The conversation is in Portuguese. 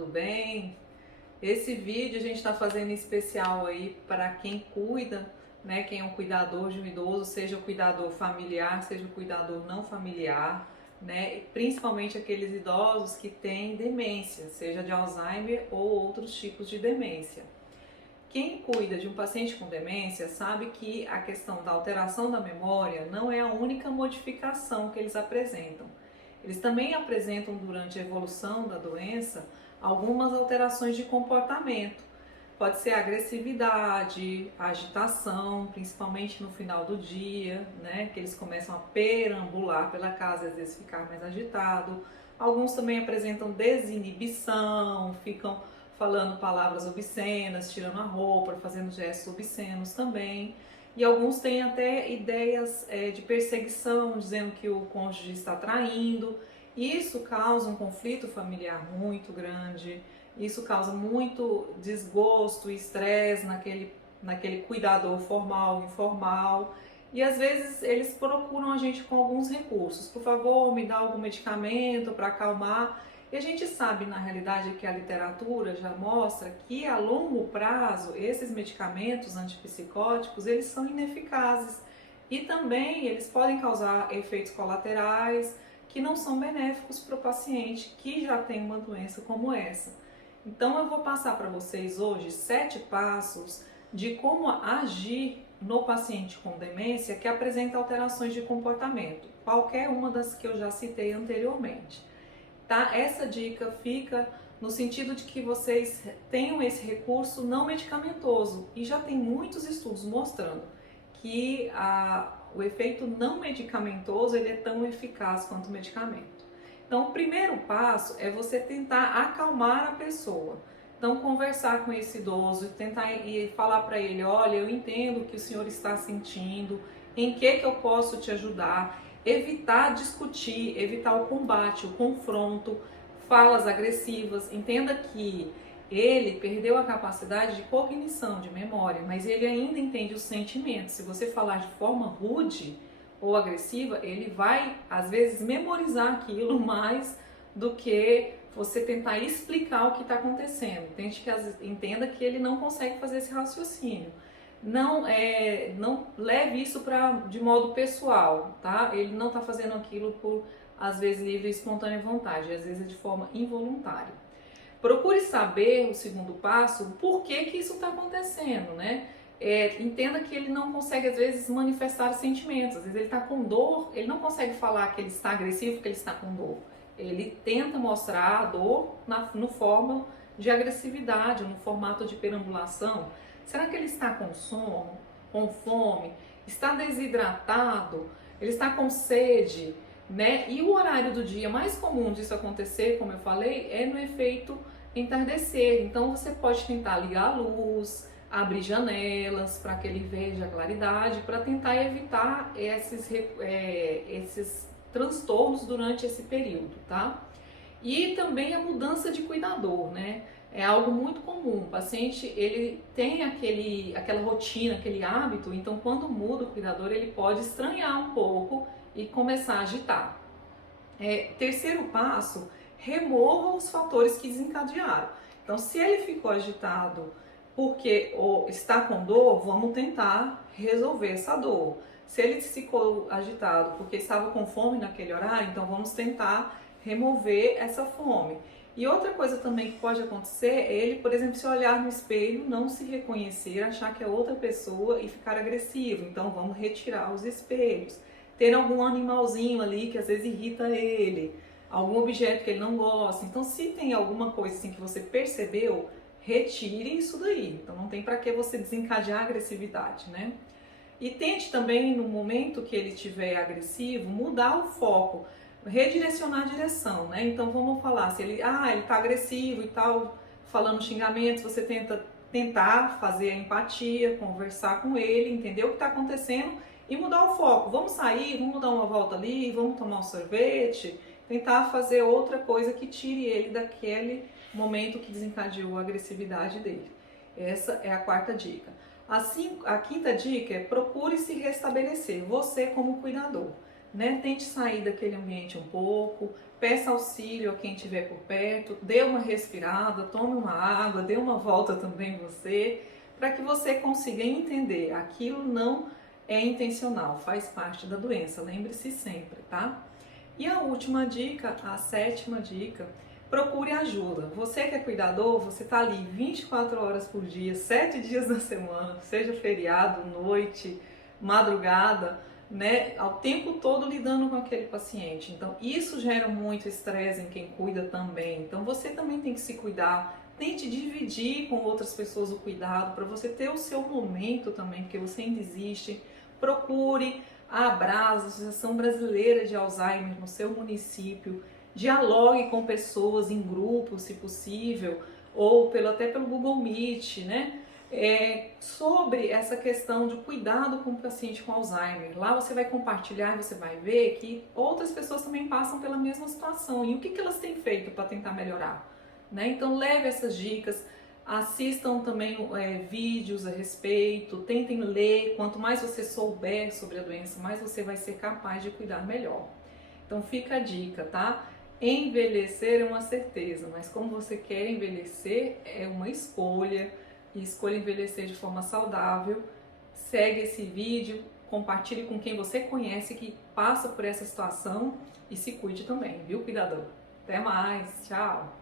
tudo bem? Esse vídeo a gente está fazendo em especial aí para quem cuida, né? Quem é um cuidador de um idoso, seja o cuidador familiar, seja o cuidador não familiar, né? Principalmente aqueles idosos que têm demência, seja de Alzheimer ou outros tipos de demência. Quem cuida de um paciente com demência sabe que a questão da alteração da memória não é a única modificação que eles apresentam. Eles também apresentam durante a evolução da doença algumas alterações de comportamento. Pode ser agressividade, agitação, principalmente no final do dia, né? Que eles começam a perambular pela casa, às vezes ficar mais agitado. Alguns também apresentam desinibição, ficam falando palavras obscenas, tirando a roupa, fazendo gestos obscenos também. E alguns têm até ideias de perseguição, dizendo que o cônjuge está traindo. Isso causa um conflito familiar muito grande, isso causa muito desgosto e estresse naquele cuidador formal, informal. E às vezes eles procuram a gente com alguns recursos. Por favor, me dá algum medicamento para acalmar. E a gente sabe, na realidade, que a literatura já mostra que a longo prazo esses medicamentos antipsicóticos eles são ineficazes e também eles podem causar efeitos colaterais que não são benéficos para o paciente que já tem uma doença como essa. Então eu vou passar para vocês hoje 7 passos de como agir no paciente com demência que apresenta alterações de comportamento, qualquer uma das que eu já citei anteriormente. Tá? Essa dica fica no sentido de que vocês tenham esse recurso não medicamentoso e já tem muitos estudos mostrando que o efeito não medicamentoso ele é tão eficaz quanto o medicamento. Então, o primeiro passo é você tentar acalmar a pessoa. Então, conversar com esse idoso, tentar falar para ele, olha, eu entendo o que o senhor está sentindo, em que eu posso te ajudar. Evitar discutir, evitar o combate, o confronto, falas agressivas. Entenda que ele perdeu a capacidade de cognição, de memória, mas ele ainda entende os sentimentos. Se você falar de forma rude ou agressiva, ele vai, às vezes, memorizar aquilo mais do que você tentar explicar o que está acontecendo. Entenda que ele não consegue fazer esse raciocínio. Não leve isso de modo pessoal, tá? Ele não está fazendo aquilo por, às vezes, livre e espontânea vontade, às vezes de forma involuntária. Procure saber, o segundo passo, por que isso está acontecendo, né? Entenda que ele não consegue, às vezes, manifestar sentimentos. Às vezes ele está com dor, ele não consegue falar que ele está agressivo porque ele está com dor. Ele tenta mostrar a dor no forma de agressividade, no formato de perambulação. Será que ele está com sono, com fome, está desidratado, ele está com sede, né? E o horário do dia mais comum disso acontecer, como eu falei, é no efeito entardecer. Então você pode tentar ligar a luz, abrir janelas para que ele veja a claridade, para tentar evitar esses transtornos durante esse período, tá? E também a mudança de cuidador, né? É algo muito comum. O paciente ele tem aquela rotina, aquele hábito, então quando muda o cuidador ele pode estranhar um pouco e começar a agitar. Terceiro passo, remova os fatores que desencadearam. Então se ele ficou agitado porque está com dor, vamos tentar resolver essa dor. Se ele ficou agitado porque estava com fome naquele horário, então vamos tentar remover essa fome. E outra coisa também que pode acontecer é ele, por exemplo, se olhar no espelho, não se reconhecer, achar que é outra pessoa e ficar agressivo. Então vamos retirar os espelhos. Ter algum animalzinho ali que às vezes irrita ele, algum objeto que ele não gosta. Então se tem alguma coisa assim que você percebeu, retire isso daí. Então não tem para que você desencadear a agressividade, né? E tente também, no momento que ele estiver agressivo, mudar o foco, redirecionar a direção, né? Então vamos falar, se ele tá agressivo e tal, falando xingamentos, você tentar fazer a empatia, conversar com ele, entender o que está acontecendo e mudar o foco. Vamos sair, vamos dar uma volta ali, vamos tomar um sorvete, tentar fazer outra coisa que tire ele daquele momento que desencadeou a agressividade dele. Essa é a quarta dica. A quinta dica é procure se restabelecer, você como cuidador. né? Tente sair daquele ambiente um pouco, peça auxílio a quem estiver por perto, dê uma respirada, tome uma água, dê uma volta também você, para que você consiga entender aquilo não é intencional, faz parte da doença, lembre-se sempre, tá? E a última dica, a sétima dica, procure ajuda. Você que é cuidador, você está ali 24 horas por dia, 7 dias na semana, seja feriado, noite, madrugada, né, ao tempo todo lidando com aquele paciente. Então, isso gera muito estresse em quem cuida também. Então, você também tem que se cuidar. Tente dividir com outras pessoas o cuidado para você ter o seu momento também, porque você ainda existe. Procure a Abras, a Associação Brasileira de Alzheimer, no seu município. Dialogue com pessoas em grupo, se possível, ou até pelo Google Meet, né? Sobre essa questão de cuidado com o paciente com Alzheimer. Lá você vai compartilhar, você vai ver que outras pessoas também passam pela mesma situação e o que elas têm feito para tentar melhorar, né? Então leve essas dicas, assistam também vídeos a respeito, tentem ler. Quanto mais você souber sobre a doença, mais você vai ser capaz de cuidar melhor. Então fica a dica, tá? Envelhecer é uma certeza, mas como você quer envelhecer é uma escolha. E escolha envelhecer de forma saudável. Segue esse vídeo, compartilhe com quem você conhece que passa por essa situação e se cuide também, viu, cuidador? Até mais, tchau!